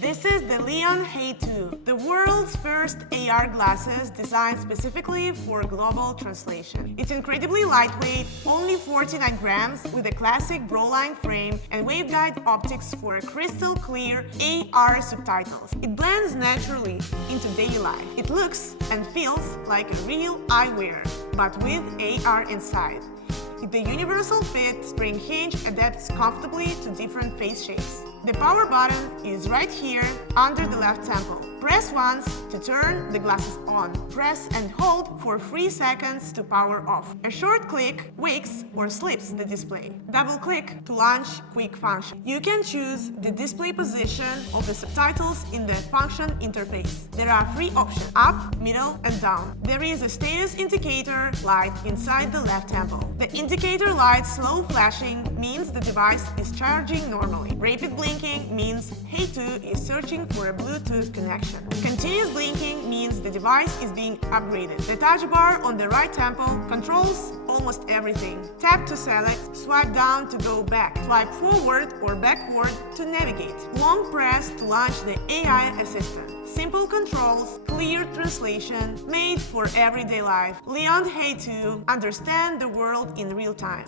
This is the Leion Hey2, the world's first AR glasses designed specifically for global translation. It's incredibly lightweight, only 49 grams, with a classic Broline frame and waveguide optics for crystal clear AR subtitles. It blends naturally into daily life. It looks and feels like a real eyewear, but with AR inside. The universal fit spring hinge adapts comfortably to different face shapes. The power button is right here under the left temple. Press once to turn the glasses on. Press and hold for 3 seconds to power off. A short click wicks or slips the display. Double click to launch quick function. You can choose the display position of the subtitles in the function interface. There are 3 options: up, middle, and down. There is a status indicator light inside the left temple. The indicator light slow flashing means the device is charging normally. Rapid blinking means Hey2 is searching for a Bluetooth connection. Continuous blinking means the device is being upgraded. The touch bar on the right temple controls almost everything. Tap to select, swipe down to go back, swipe forward or backward to navigate. Long press to launch the AI assistant. Simple controls, clear translation, made for everyday life. Leion Hey2, understand the world in real time.